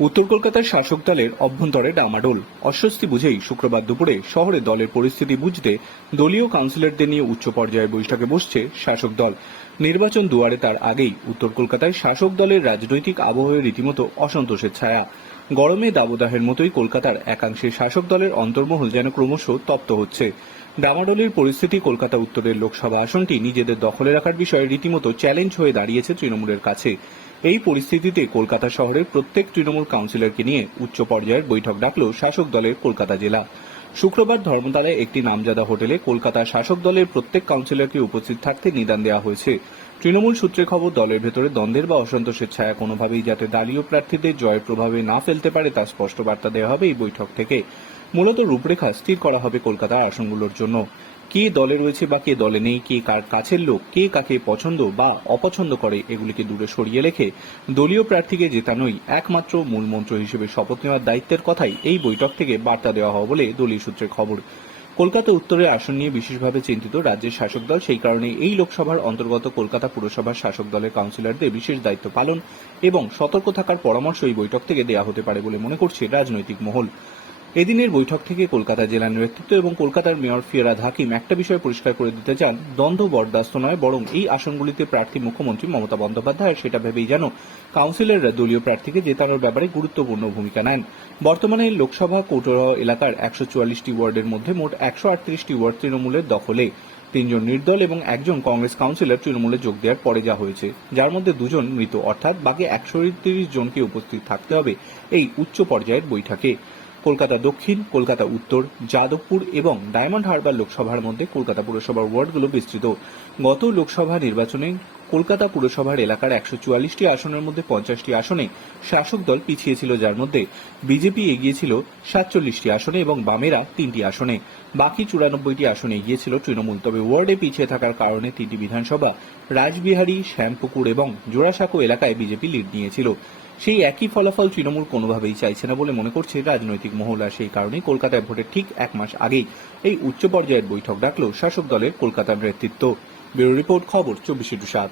উত্তর কলকাতার শাসক দলের অভ্যন্তরে ডামাডোল। অস্বস্তি বুঝেই শুক্রবার দুপুরে শহরে দলের পরিস্থিতি বুঝতে দলীয় কাউন্সিলরদের নিয়ে উচ্চ পর্যায়ে বৈঠকে বসছে শাসক দল। নির্বাচন দুয়ারে তার আগেই উত্তর কলকাতায় শাসক দলের রাজনৈতিক আবহে রীতিমতো অসন্তোষের ছায়া। গরমে দাবদাহের মতোই কলকাতার একাংশে শাসক দলের অন্তর্মহল যেন ক্রমশ তপ্ত হচ্ছে। ডামাডোলের পরিস্থিতি কলকাতা উত্তরের লোকসভা আসনটি নিজেদের দখলে রাখার বিষয়ে রীতিমতো চ্যালেঞ্জ হয়ে দাঁড়িয়েছে তৃণমূলের কাছে। এই পরিস্থিতিতে কলকাতা শহরের প্রত্যেক তৃণমূল কাউন্সিলরকে নিয়ে উচ্চ পর্যায়ের বৈঠক ডাকল শাসক দলের কলকাতা জেলা। শুক্রবার ধর্মতলায় একটি নামজাদা হোটেলে কলকাতা শাসক দলের প্রত্যেক কাউন্সিলরকে উপস্থিত থাকতে নিদান দেওয়া হয়েছে। তৃণমূল সূত্রে খবর, দলের ভেতরে দ্বন্দ্বের বা অসন্তোষের ছায়া কোনোভাবেই যাতে দলীয় প্রার্থীদের জয়ের প্রভাবে না ফেলতে পারে তা স্পষ্ট বার্তা দেওয়া হবে এই বৈঠক থেকে। মূলত রূপরেখা স্থির করা হবে কলকাতার আসনগুলোর জন্য। কে দলে রয়েছে বা কে দলে নেই, কে কার কাছের লোক, কে কাকে পছন্দ বা অপছন্দ করে, এগুলিকে দূরে সরিয়ে রেখে দলীয় প্রার্থীকে জেতানোই একমাত্র মূল মন্ত্র হিসেবে শপথ নেওয়ার দায়িত্বের কথাই এই বৈঠক থেকে বার্তা দেওয়া হবে বলে দলীয় সূত্রে খবর। কলকাতা উত্তরের আসন নিয়ে বিশেষভাবে চিন্তিত রাজ্যের শাসক দল, সেই কারণে এই লোকসভার অন্তর্গত কলকাতা পুরসভার শাসক দলের কাউন্সিলরদের বিশেষ দায়িত্ব পালন এবং সতর্ক থাকার পরামর্শ এই বৈঠক থেকে দেওয়া হতে পারে বলে মনে করছে রাজনৈতিক মহল। এদিনের বৈঠক থেকে কলকাতা জেলা নেতৃত্ব এবং কলকাতার মেয়র ফিরাদ হাকিম একটা বিষয় পরিষ্কার করে দিতে চান, দ্বন্দ্ব বরদাস্ত নয়, বরং এই আসনগুলিতে প্রার্থী মুখ্যমন্ত্রী মমতা বন্দ্যোপাধ্যায় সেটা ভেবেই যেন কাউন্সিলররা দলীয় প্রার্থীকে জেতানোর ব্যাপারে গুরুত্বপূর্ণ ভূমিকা নেন। বর্তমানে লোকসভা কৌটোয়া এলাকার একশো চুয়াল্লিশটি ওয়ার্ডের মধ্যে মোট একশো আটত্রিশটি ওয়ার্ড তৃণমূলের দখলে। তিনজন নির্দল এবং একজন কংগ্রেস কাউন্সিলর তৃণমূলে যোগ দেওয়ার পরে যা হয়েছে, যার মধ্যে দুজন মৃত, অর্থাৎ বাকি একশো জনকে উপস্থিত থাকতে হবে এই উচ্চ পর্যায়ের বৈঠকে। কলকাতা দক্ষিণ, কলকাতা উত্তর, যাদবপুর এবং ডায়মন্ড হারবার লোকসভার মধ্যে কলকাতা পুরসভার ওয়ার্ডগুলো বিস্তৃত। গত লোকসভা নির্বাচনে কলকাতা পুরসভার এলাকার একশো চুয়াল্লিশটি আসনের মধ্যে পঞ্চাশটি আসনে শাসক দল পিছিয়ে ছিল, যার মধ্যে বিজেপি এগিয়েছিল সাতচল্লিশটি আসনে এবং বামেরা তিনটি আসনে। বাকি চুরানব্বইটি আসনে এগিয়েছিল তৃণমূল। তবে ওয়ার্ডে পিছিয়ে থাকার কারণে তিনটি বিধানসভা, রাজবিহারী, শ্যামপুকুর এবং জোড়াসাঁকো এলাকায় বিজেপি লিড নিয়েছিল। সেই একই ফলাফল তৃণমূল কোনোভাবেই চাইছে না বলে মনে করছে রাজনৈতিক মহল। আর সেই কারণেই কলকাতায় ভোটের ঠিক এক মাস আগেই এই উচ্চ পর্যায়ের বৈঠক ডাকল শাসক দলের কলকাতার নেতৃত্ব। ব্যুরো রিপোর্ট, খবর, চব্বিশে টু সাত।